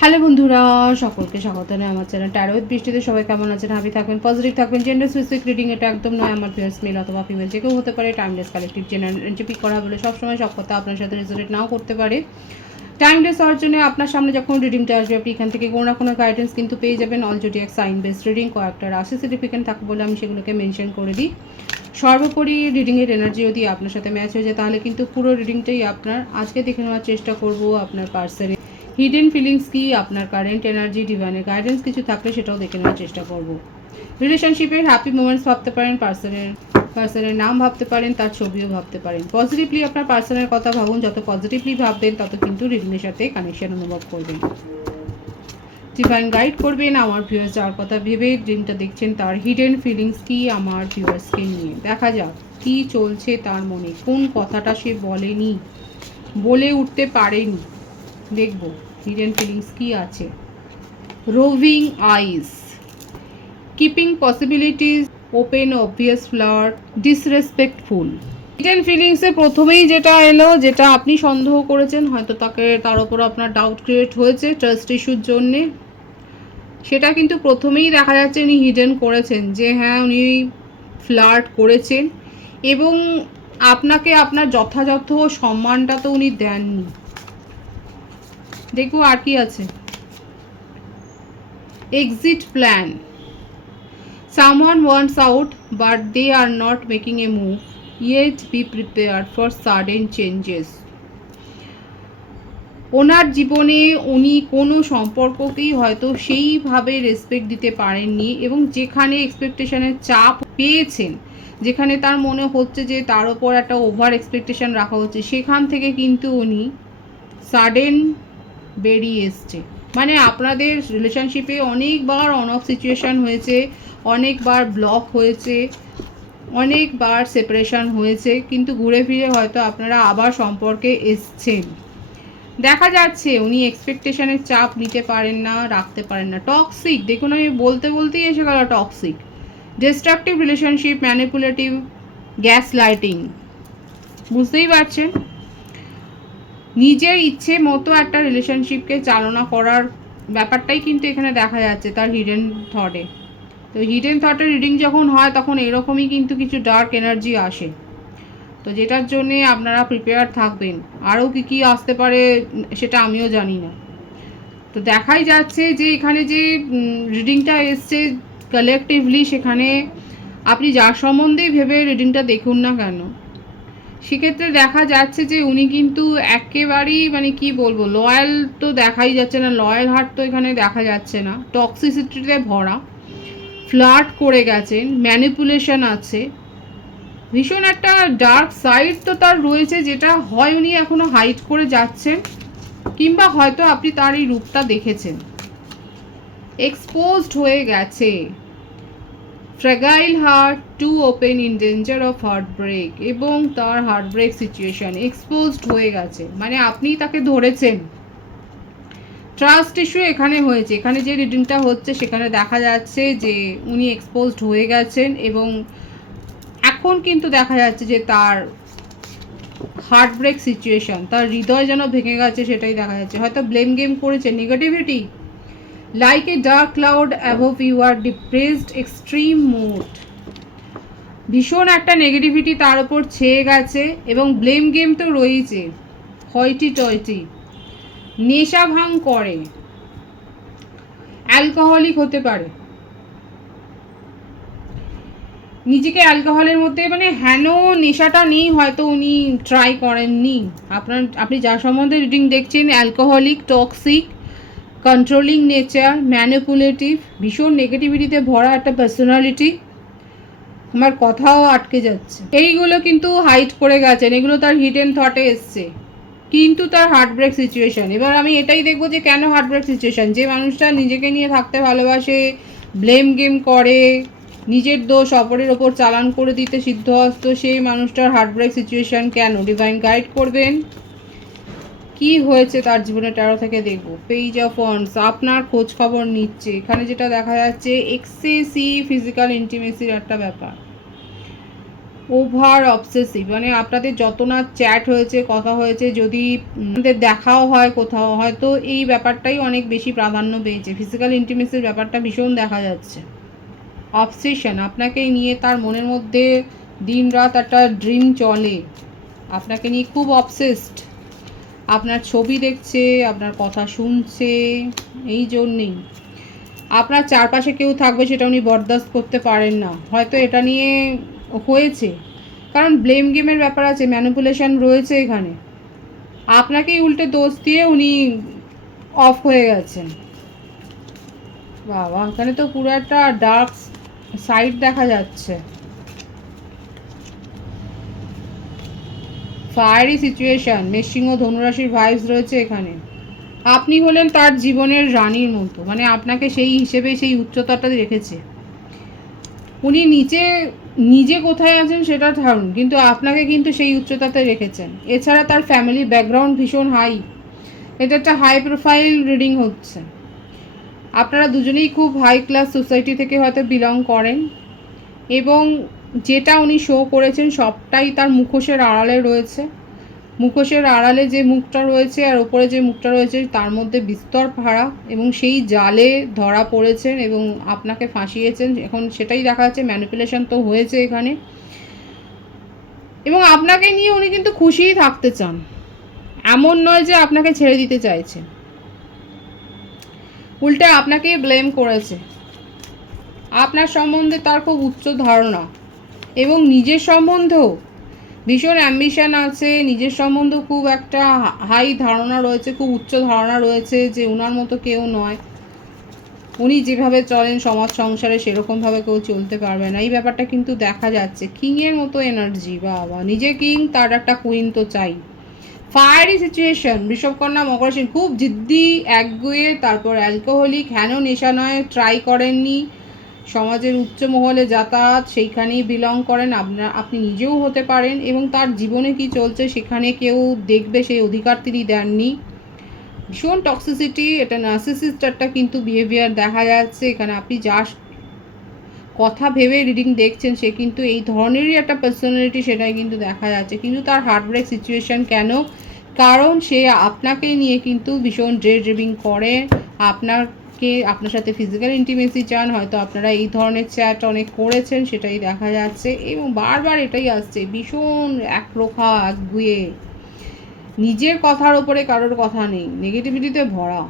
Hello বন্ধুরা, সকলকে স্বাগত জানাই আমার চ্যানেল ট্যারো উইথ বৃষ্টিতে। সবাই কেমন আছেন? হ্যাপি থাকবেন, পজিটিভ থাকবেন। জেন্ডার স্পেসিফিক রিডিং এটা একদম নয়। আমার ফিমেল মেল অথবা ফিমেল যে কেউ হতে পারে। Timeless collective general entry pick করা বলে সবসময় সব কথা আপনার সাথে রেজোনেট নাও করতে পারে। টাইমলেস হওয়ার জন্য আপনার সামনে যখন রিডিংটা আসবে আপনি এখান থেকে কোনো না কোনো গাইডেন্স কিন্তু পেয়ে যাবেন। All zodiac sign based reading, কয়েকটা রাশি সিগনিফিকেন্ট থাকে বলে আমি সেগুলোকে মেনশন করে দিই। সর্বোপরি রিডিংয়ের এনার্জি যদি আপনার সাথে ম্যাচ হয়ে যায় তাহলে কিন্তু পুরো রিডিংটাই আপনার। আজকে দেখে নেওয়ার চেষ্টা করব আপনার পার্সনের হিডেন ফিলিংস কি, আপনার কারেন্ট এনার্জি, ডিভাইনের গাইডেন্স কিছু থাকলে সেটাও দেখে নেওয়ার চেষ্টা করব। রিলেশনশিপের হ্যাপি মোমেন্টস ভাবতে পারেন, পার্সনের নাম ভাবতে পারেন, তার ছবিও ভাবতে পারেন। পজিটিভলি আপনার পার্সনের কথা ভাবুন, যত পজিটিভলি ভাববেন তত কিন্তু রিডিংয়ের সাথে কানেকশন অনুভব করবেন। ডিভাইন গাইড করবেন আমার ভিউয়ার্স যার কথা ভেবে ড্রিমটা দেখছেন তার হিডেন ফিলিংস কি আমার ভিউয়ার্সকে নিয়ে। দেখা যাক কি চলছে তার মনে, কোন কথাটা সে বলেনি, বলে উঠতে পারেনি। দেখব হিডেন ফিলিংস কি আছে। Roving eyes, keeping possibilities open, obvious flirt, disrespectful. Hidden ফিলিংসে প্রথমেই যেটা এলো, যেটা আপনি সন্দেহ করেছেন, হয়তো তার ওপর আপনার ডাউট ক্রিয়েট হয়েছে ট্রাস্ট ইস্যুর জন্যে, সেটা কিন্তু প্রথমেই দেখা যাচ্ছে উনি হিডেন করেছেন যে হ্যাঁ উনি ফ্লার্ট করেছেন এবং আপনাকে আপনার যথাযথ সম্মানটা তো উনি দেননি। দেখবো আর কি আছে। Exit plan, someone wants out but they are not making a move, yet be prepared for sudden changes. ওনার জীবনে উনি কোনো সম্পর্ককেই হয়তো সেইভাবে রেসপেক্ট দিতে পারেননি এবং যেখানে এক্সপেকটেশনের চাপ পেয়েছেন, যেখানে তার মনে হচ্ছে যে তার ওপর একটা ওভার এক্সপেকটেশন রাখা হচ্ছে, সেখান থেকে কিন্তু উনি সাডেন বেরিয়ে এসছে। মানে আপনাদের রিলেশনশিপে অনেকবার অন অফ সিচুয়েশান হয়েছে, অনেকবার ব্লক হয়েছে, অনেকবার সেপারেশন হয়েছে, কিন্তু ঘুরে ফিরে হয়তো আপনারা আবার সম্পর্কে এসছেন। দেখা যাচ্ছে উনি এক্সপেকটেশনের চাপ নিতে পারেন না, রাখতে পারেন না। টক্সিক, দেখুন আমি বলতে বলতেই এসে গেল toxic. Destructive relationship, manipulative, gas lighting. বুঝতেই পারছেন নিজের ইচ্ছে মতো একটা রিলেশনশিপকে চালনা করার ব্যাপারটাই কিন্তু এখানে দেখা যাচ্ছে তার হিডেন থটে। তো হিডেন থটের রিডিং যখন হয় তখন এরকমই কিন্তু কিছু ডার্ক এনার্জি আসে, তো যেটার জন্যে আপনারা প্রিপেয়ার থাকবেন। আরও কী আসতে পারে সেটা আমিও জানি না। তো দেখাই যাচ্ছে যে এখানে যে রিডিংটা এসছে কালেকটিভলি, সেখানে আপনি যার সম্বন্ধেই ভেবে রিডিংটা দেখুন না কেন, সেক্ষেত্রে দেখা যাচ্ছে যে উনি কিন্তু একেবারেই মানে কি বলবো, লয়াল তো দেখাই যাচ্ছে না, লয়াল হার্ট তো এখানে দেখা যাচ্ছে না, টক্সিসিটিতে ভরা, ফ্লার্ট করে গেছেন, ম্যানিপুলেশন আছে, ভীষণ একটা ডার্ক সাইড তো তার রয়েছে, যেটা হয় উনি এখনো হাইড করে যাচ্ছেন কিংবা হয়তো আপনি তার এই রূপটা দেখেছেন। এক্সপোজড হয়ে গেছে, fragile heart, too open, in danger of heart break, এবং তার হার্ট ব্রেক সিচুয়েশন এক্সপোজড হয়ে গেছে, মানে আপনি তাকে ধরেছেন। ট্রাস্ট ইস্যু এখানে হয়েছে, এখানে যে রিডিংটা হচ্ছে সেখানে দেখা যাচ্ছে যে উনি এক্সপোজড হয়ে গেছেন এবং এখন কিন্তু দেখা যাচ্ছে যে তার হার্ট ব্রেক সিচুয়েশন, তার হৃদয় যেন ভেঙে গেছে সেটাই দেখা যাচ্ছে। হয়তো ব্লেম গেম করেছে, negativity like a dark cloud above you are depressed, extreme mood. ভীষণ একটা নেগেটিভিটি তার উপর ছেয়ে গেছে এবং ব্লেম গেম তো রয়েছে, হয়টি টয়টি, নেশা ভাঙ করে, অ্যালকোহলিক হতে পারে, নিজেকে অ্যালকোহলের মধ্যে মানে হেন নেশাটা নেই, হয়তো উনি ট্রাই করেননি। আপনি যার সম্বন্ধে রিডিং দেখছেন alcoholic, toxic, controlling nature, manipulative, ভীষণ নেগেটিভিটিতে ভরা একটা পার্সোনালিটি। আমার কথাও আটকে যাচ্ছে। এইগুলো কিন্তু হাইড করে গেছেন, এগুলো তার হিডেন থটে এসছে, কিন্তু তার হার্ট ব্রেক সিচুয়েশন। এবার আমি এটাই দেখবো যে কেন হার্ট ব্রেক সিচুয়েশন। যে মানুষটা নিজেকে নিয়ে থাকতে ভালোবাসে, ব্লেম গেম করে, নিজের দোষ অপরের ওপর চালান করে দিতে সিদ্ধহস্ত, সেই মানুষটার হার্ট ব্রেক সিচুয়েশন কেন। ডিভাইন গাইড করবেন কি হয়েছে তার জীবনে, ট্যারো থেকে দেখবো। পেজ অফ ওয়ান্ডস, আপনার খোঁজ খবর নিচ্ছে, এখানে যেটা দেখা যাচ্ছে এক্সেসিভ ফিজিক্যাল ইন্টিমেসির একটা ব্যাপার। ওভার অবসেসিভ, মানে আপনাদের যত না চ্যাট হয়েছে, কথা হয়েছে, যদি আপনাদের দেখাও হয় কোথাও, হয়তো এই ব্যাপারটাই অনেক বেশি প্রাধান্য পেয়েছে। ফিজিক্যাল ইন্টিমেসির ব্যাপারটা ভীষণ দেখা যাচ্ছে। অবসেশন, আপনাকে নিয়ে তার মনের মধ্যে দিন রাত একটা ড্রিম চলে, আপনাকে নিয়ে খুব অবসেসড। আপনার ছবি দেখছে, আপনার কথা শুনছে, এই জন্যেই আপনার চারপাশে কেউ থাকবে সেটা উনি বরদাস্ত করতে পারেন না। হয়তো এটা নিয়ে হয়েছে, কারণ ব্লেম গেমের ব্যাপার আছে, ম্যানিপুলেশন রয়েছে এখানে। আপনাকেই উল্টে দোষ দিয়ে উনি অফ হয়ে গেছেন। বাবা, এখানে তো পুরো একটা ডার্ক সাইড দেখা যাচ্ছে। ফায়ারি সিচুয়েশন, মেষসিংহ ধনুরাশির ভাইবস রয়েছে এখানে। আপনি হলেন তার জীবনের রানীর মতো, মানে আপনাকে সেই হিসেবে সেই উচ্চতাটা রেখেছে। উনি নিজে কোথায় আছেন সেটা ছাড়ুন, কিন্তু আপনাকে কিন্তু সেই উচ্চতাতে রেখেছেন। এছাড়া তার ফ্যামিলি ব্যাকগ্রাউন্ড ভীষণ হাই, এটা একটা হাই প্রোফাইল রিডিং হচ্ছে। আপনারা দুজনেই খুব হাই ক্লাস সোসাইটি থেকে হয়তো বিলং করেন, এবং যেটা উনি শো করেছেন সবটাই তার মুখোশের আড়ালে রয়েছে। মুখোশের আড়ালে যে মুখটা রয়েছে আর ওপরে যে মুখটা রয়েছে তার মধ্যে বিস্তর ফারাক, এবং সেই জালে ধরা পড়েছেন এবং আপনাকে ফাঁসিয়েছেন। এখন সেটাই দেখা যাচ্ছে, ম্যানিপুলেশন তো হয়েছে এখানে, এবং আপনাকে নিয়ে উনি কিন্তু খুশিই থাকতে চান, এমন নয় যে আপনাকে ছেড়ে দিতে চাইছে। উল্টে আপনাকেই ব্লেম করেছে। আপনার সম্বন্ধে তার খুব উচ্চ ধারণা, এবং নিজের সম্বন্ধেও ভীষণ অ্যাম্বিশন আছে। নিজের সম্বন্ধে খুব একটা হাই ধারণা রয়েছে, খুব উচ্চ ধারণা রয়েছে যে ওনার মতো কেউ নয়, উনি যেভাবে চলেন সমাজ সংসারে সেরকমভাবে কেউ চলতে পারবে না, এই ব্যাপারটা কিন্তু দেখা যাচ্ছে। কিংয়ের মতো এনার্জি, বাবা, নিজে কিং, তার একটা কুইন তো চাই। ফায়ারি সিচুয়েশন, বৃষভকন্যা মকর রাশি, খুব জিদ্দি, একগুয়ে, তারপর অ্যালকোহলিক, হেন নেশা নয়, ট্রাই করেননি, সমাজের উচ্চ মহলে যাতায়াত, সেইখানেই বিলং করেন, আপনি নিজেও হতে পারেন, এবং তার জীবনে কি চলছে সেখানে কেউ দেখবে সেই অধিকার তিনি দেননি। ভীষণ টক্সিসিটি, এটা নার্সিসিস্ট একটা কিন্তু বিহেভিয়ার দেখা যাচ্ছে এখানে। আপনি যা কথা ভেবে রিডিং দেখছেন সে কিন্তু এই ধরনেরই একটা পার্সোনালিটি, সেটাই কিন্তু দেখা যাচ্ছে। কিন্তু তার হার্টব্রেক সিচুয়েশান কেন? কারণ সে আপনাকে নিয়ে কিন্তু ভীষণ ডে ড্রিভিং করে, আপনার সাথে ফিজিক্যাল ইন্টিমেসি চান, হয়তো আপনারা এই ধরনের চ্যাট অনেক করেছেন, সেটাই দেখা যাচ্ছে। এবং বারবার এটাই আসছে, ভীষণ একরোখা, একগুয়ে, নিজের কথার ওপরে কারোর কথা নেই, নেগেটিভিটিতে ভরা।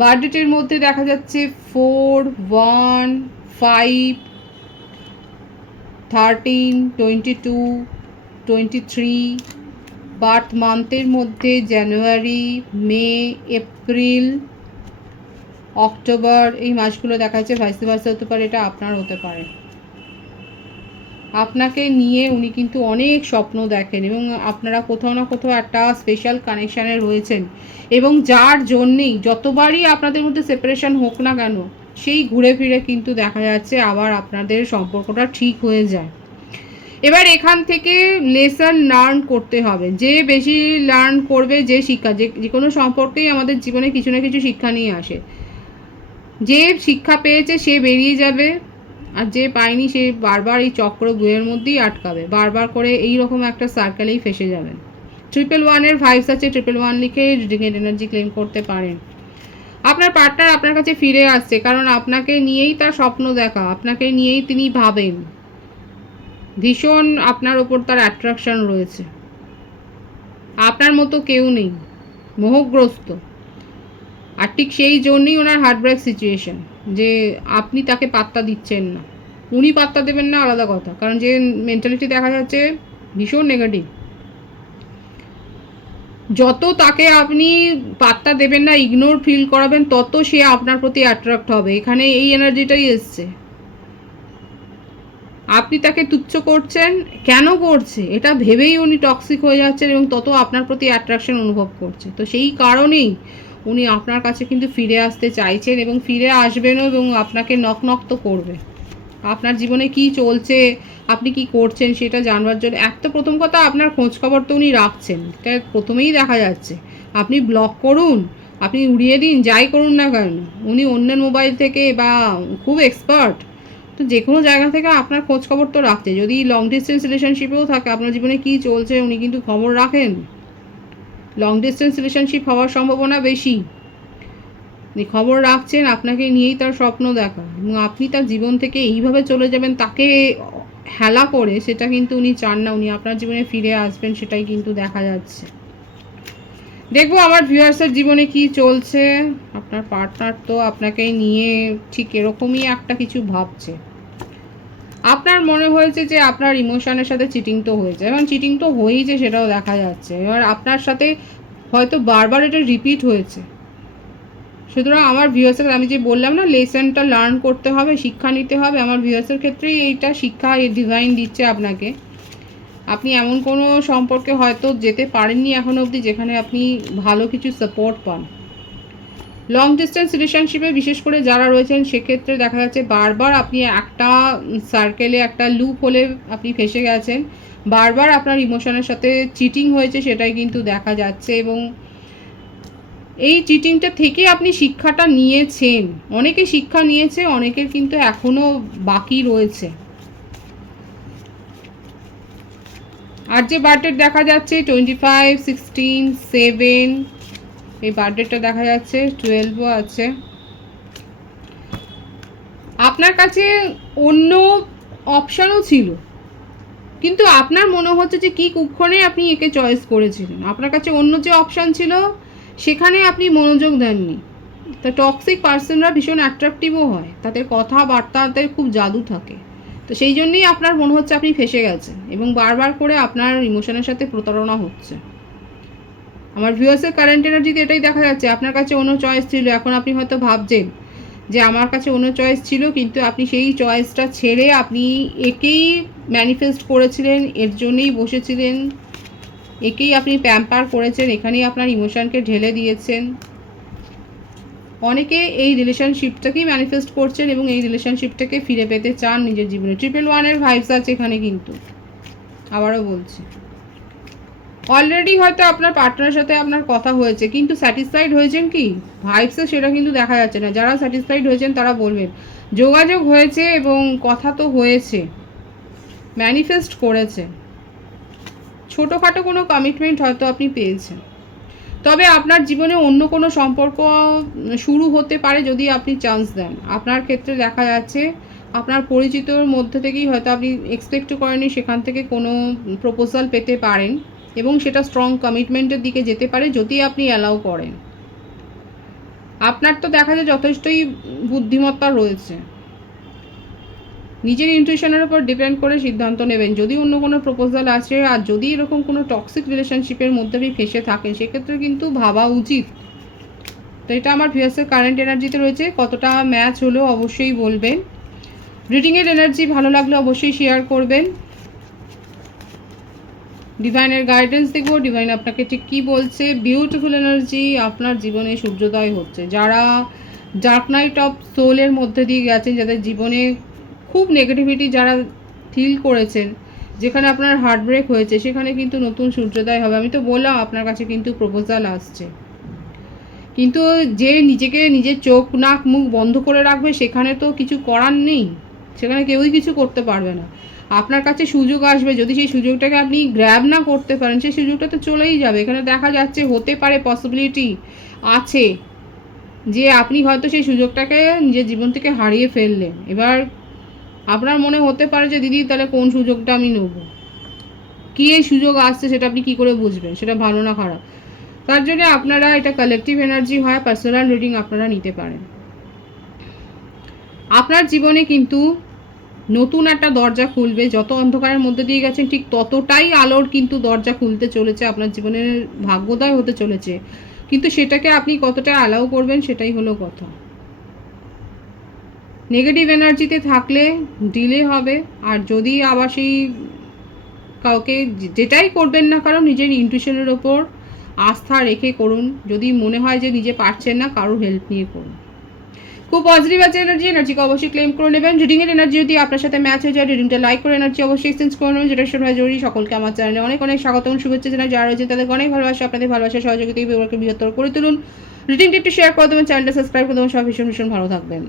বার্থডেটের মধ্যে দেখা যাচ্ছে 4, 1, 5, 13, 22, 23। বার্থ মান্থের মধ্যে জানুয়ারি, মে, এপ্রিল, অক্টোবর, এই মাসগুলো দেখা যাচ্ছে। ভাইস ভার্সা হতে পারে, এটা আপনার হতে পারে। আপনাকে নিয়ে উনি কিন্তু অনেক স্বপ্ন দেখেন, এবং আপনারা কোথাও না কোথাও একটা স্পেশাল কানেকশানে রয়েছেন, এবং যার জন্যেই যতবারই আপনাদের মধ্যে সেপারেশন হোক না কেন, সেই ঘুরে ফিরে কিন্তু দেখা যাচ্ছে আবার আপনাদের সম্পর্কটা ঠিক হয়ে যায়। এবার এখান থেকে লেসন লার্ন করতে হবে। যে বেশি লার্ন করবে, যে শিক্ষা, যে কোনো সম্পর্কেই আমাদের জীবনে কিছু না কিছু শিক্ষা নিয়ে আসে। যে শিক্ষা পেয়েছে সে বেরিয়ে যাবে, আর যে পায়নি সে বারবার এই চক্র বইয়ের মধ্যেই আটকাবে, বারবার করে এই রকম একটা সার্কেলেই ফেসে যাবেন। 111-এর ভাইবস আছে, 111 লিখে রিডিংয়ের এনার্জি ক্লেম করতে পারেন। আপনার পার্টনার আপনার কাছে ফিরে আসছে, কারণ আপনাকে নিয়েই তার স্বপ্ন দেখা, আপনাকে নিয়েই তিনি ভাবেন, ভীষণ আপনার ওপর তার অ্যাট্রাকশন রয়েছে। আপনার মতো কেউ নেই, মোহগ্রস্ত। আর ঠিক সেই জন্যই ওনার হার্টব্রেক সিচুয়েশন, যে আপনি তাকে পাত্তা দিচ্ছেন না। উনি পাত্তা দেবেন না আলাদা কথা, কারণ যে মেন্টালিটি দেখা যাচ্ছে ভীষণ নেগেটিভ। যত তাকে আপনি পাত্তা দেবেন না, ইগনোর ফিল করাবেন, তত সে আপনার প্রতি অ্যাট্রাক্ট হবে। এখানে এই এনার্জিটাই এসছে। আপনি তাকে তুচ্ছ করছেন, কেন করছে এটা ভেবেই উনি টক্সিক হয়ে যাচ্ছেন, এবং তত আপনার প্রতি অ্যাট্রাকশন অনুভব করছে। তো সেই কারণেই উনি আপনার কাছে কিন্তু ফিরে আসতে চাইছেন, এবং ফিরে আসবেনও, এবং আপনাকে নক তো করবে। আপনার জীবনে কি চলছে, আপনি কি করছেন সেটা জানবার জন্য। এক তো প্রথম কথা, আপনার খোঁজখবর তো উনি রাখছেন, এটা প্রথমেই দেখা যাচ্ছে। আপনি ব্লক করুন, আপনি উড়িয়ে দিন, যাই করুন না কেন, উনি অন্যের মোবাইল থেকে, বা খুব এক্সপার্ট, তো যে কোনো জায়গা থেকে আপনার খোঁজ খবর তো রাখছে। যদি লং ডিস্টেন্স রিলেশনশিপেও থাকে, আপনার জীবনে কী চলছে উনি কিন্তু খবর রাখেন। লং ডিস্টেন্স রিলেশনশিপ হওয়ার সম্ভাবনা বেশি। উনি খবর রাখছেন, আপনাকে নিয়েই তার স্বপ্ন দেখা, এবং আপনি তার জীবন থেকে এইভাবে চলে যাবেন তাকে হেলা করে, সেটা কিন্তু উনি চান না। উনি আপনার জীবনে ফিরে আসবেন, সেটাই কিন্তু দেখা যাচ্ছে। দেখবো আমার ভিউয়ার্সের জীবনে কি চলছে। আপনার পার্টনার তো আপনাকে নিয়ে ঠিক এরকমই একটা কিছু ভাবছে। আপনার মনে হয়েছে যে আপনার ইমোশনের সাথে চিটিং তো হয়েছে, এবং চিটিং তো হয়েইছে সেটাও দেখা যাচ্ছে। এবার আপনার সাথে হয়তো বারবার এটা রিপিট হয়েছে। সুতরাং আমার ভিউয়ার্সের, আমি যে বললাম না লেসনটা লার্ন করতে হবে, শিক্ষা নিতে হবে, আমার ভিউয়ার্সের ক্ষেত্রেই এইটা শিক্ষা ডিজাইন দিচ্ছে আপনাকে। আপনি এমন কোনো সম্পর্কে হয়তো যেতে পারেননি এখনও অবধি যেখানে আপনি ভালো কিছু সাপোর্ট পান। লং ডিস্টেন্স রিলেশনশিপে বিশেষ করে যারা রয়েছেন সেক্ষেত্রে দেখা যাচ্ছে বারবার আপনি একটা সার্কেলে, একটা লুপ হলে আপনি ফেসে গেছেন। বারবার আপনার ইমোশনের সাথে চিটিং হয়েছে, সেটাই কিন্তু দেখা যাচ্ছে। এবং এই চিটিংটা থেকে আপনি শিক্ষাটা নিয়েছেন। অনেকে শিক্ষা নিয়েছে, অনেকের কিন্তু এখনও বাকি রয়েছে। আর যে বার্থডেট দেখা যাচ্ছে 25, 16, 7, এই বার্থডেটটা দেখা যাচ্ছে, 12ও আছে। আপনার কাছে অন্য অপশানও ছিল, কিন্তু আপনার মনে হচ্ছে যে কী কুক্ষণে আপনি একে চয়েস করেছিলেন। আপনার কাছে অন্য যে অপশান ছিল সেখানে আপনি মনোযোগ দেননি। তো টক্সিক পার্সনরা ভীষণ অ্যাট্রাকটিভও হয়, তাদের কথাবার্তাতে খুব জাদু থাকে। তো সেই জন্যই আপনার মনে হচ্ছে আপনি ফেসে গেছেন, এবং বারবার করে আপনার ইমোশনের সাথে প্রতারণা হচ্ছে। আমার ভিউয়ার্সের কারেন্ট এনার্জিতে এটাই দেখা যাচ্ছে। আপনার কাছে অন্য চয়েস ছিল, এখন আপনি হয়তো ভাবছেন যে আমার কাছে অন্য চয়েস ছিল, কিন্তু আপনি সেই চয়েসটা ছেড়ে আপনি একেই ম্যানিফেস্ট করেছিলেন, এর জন্যই বসেছিলেন, একেই আপনি প্যাম্পার করেছেন, এখানেই আপনার ইমোশনকে ঢেলে দিয়েছেন। অনেকে এই রিলেশনশিপটাকেই ম্যানিফেস্ট করছেন এবং এই রিলেশনশিপটাকে ফিরে পেতে চান নিজের জীবনে। 111-এর ভাইবস আছে এখানে, কিন্তু আবারও বলছি, অলরেডি হয়তো আপনার পার্টনারের সাথে আপনার কথা হয়েছে, কিন্তু স্যাটিসফাইড হয়েছেন কি ভাইবসে সেটা কিন্তু দেখা যাচ্ছে না। যারা স্যাটিসফাইড হয়েছেন তারা বলবেন যোগাযোগ হয়েছে এবং কথা তো হয়েছে, ম্যানিফেস্ট করেছে, ছোটোখাটো কোনো কমিটমেন্ট হয়তো আপনি পেয়েছেন। তবে আপনার জীবনে অন্য কোনো সম্পর্ক শুরু হতে পারে যদি আপনি চান্স দেন। আপনার ক্ষেত্রে দেখা যাচ্ছে আপনার পরিচিতর মধ্যে থেকেই হয়তো আপনি এক্সপেক্টও করেননি, সেখান থেকে কোনো প্রপোজাল পেতে পারেন, এবং সেটা স্ট্রং কমিটমেন্টের দিকে যেতে পারে যদি আপনি অ্যালাউ করেন। আপনার তো দেখা যায় যথেষ্টই বুদ্ধিমত্তা রয়েছে, নিজের ইনটিউশনের উপর ডিপেন্ড করে সিদ্ধান্ত নেবেন যদি অন্য কোনো প্রপোজাল আসে। আর যদি এরকম কোনো টক্সিক রিলেশনশিপের মধ্যে আপনি ফেসে থাকেন সেক্ষেত্রে কিন্তু ভাবা উচিত। তো এটা আমার ভিউয়ার্সের কারেন্ট এনার্জিতে রয়েছে। কতটা ম্যাচ হলো অবশ্যই বলবেন। রিডিংয়ের এনার্জি ভালো লাগলে অবশ্যই শেয়ার করবেন। ডিভাইনের গাইডেন্স দেখবো, ডিভাইন আপনাকে ঠিক কী বলছে। বিউটিফুল এনার্জি, আপনার জীবনে সূর্যোদয় হচ্ছে। যারা ডার্ক নাইট অফ সোলের মধ্যে দিয়ে গেছেন, যাদের জীবনে খুব নেগেটিভিটি যারা ফিল করেছেন, যেখানে আপনার হার্ট ব্রেক হয়েছে, সেখানে কিন্তু নতুন সূর্যোদয় হবে। আমি তো বললাম আপনার কাছে কিন্তু প্রপোজাল আসছে, কিন্তু যে নিজেকে নিজের চোখ নাক মুখ বন্ধ করে রাখবে সেখানে তো কিছু করার নেই, সেখানে কেউই কিছু করতে পারবে না। আপনার কাছে সুযোগ আসবে, যদি সেই সুযোগটাকে আপনি গ্র্যাব না করতে পারেন সেই সুযোগটা তো চলেই যাবে। এখানে দেখা যাচ্ছে হতে পারে, পসিবিলিটি আছে যে আপনি হয়তো সেই সুযোগটাকে নিজের জীবন থেকে হারিয়ে ফেললেন। এবার আপনার মনে হতে পারে যে দিদি তাহলে কোন সুযোগটা আমি নেব, কী এই সুযোগ আসছে সেটা আপনি কী করে বুঝবেন সেটা ভালো না খারাপ। তার জন্য আপনারা, এটা কালেকটিভ এনার্জি হয়, পার্সোনাল রিডিং আপনারা নিতে পারেন। আপনার জীবনে কিন্তু নতুন একটা দরজা খুলবে। যত অন্ধকারের মধ্যে দিয়ে গেছেন ঠিক ততটাই আলোর কিন্তু দরজা খুলতে চলেছে, আপনার জীবনের ভাগ্যোদয় হতে চলেছে। কিন্তু সেটাকে আপনি কতটা অ্যালাউ করবেন সেটাই হলো কথা। নেগেটিভ এনার্জিতে থাকলে ডিলে হবে। আর যদি আবার সেই কাউকে যেটাই করবেন না কারণ নিজের ইনটিউশনের ওপর আস্থা রেখে করুন। যদি মনে হয় যে নিজে পারছেন না, কারোর হেল্প নিয়ে করুন। খুব পজিটিভ আছে এনার্জিকে অবশ্যই ক্লেম করে নেবেন। রিডিংয়ের এনার্জি যদি আপনার সাথে ম্যাচ হয়ে যায়, রিডিংটা লাইক করে এনার্জি অবশ্যই এক্সচেঞ্জ করে নেবেন, যেটা সেটা জরুরি। সকলকে আমার চ্যানেলে অনেক অনেক স্বাগত এবং শুভেচ্ছা জানাই। যারা রয়েছে তাদেরকে অনেক ভালোবাসা, আপনাদের ভালোবাসা সহযোগিতা বিবরকে বৃহত্তর করে তুলুন। রিডিংটি একটু শেয়ার করে দেবেন, চ্যানেলটা সাবস্ক্রাইব করে দেবেন। সব ভীষণ ভীষণ ভালো থাকবেন।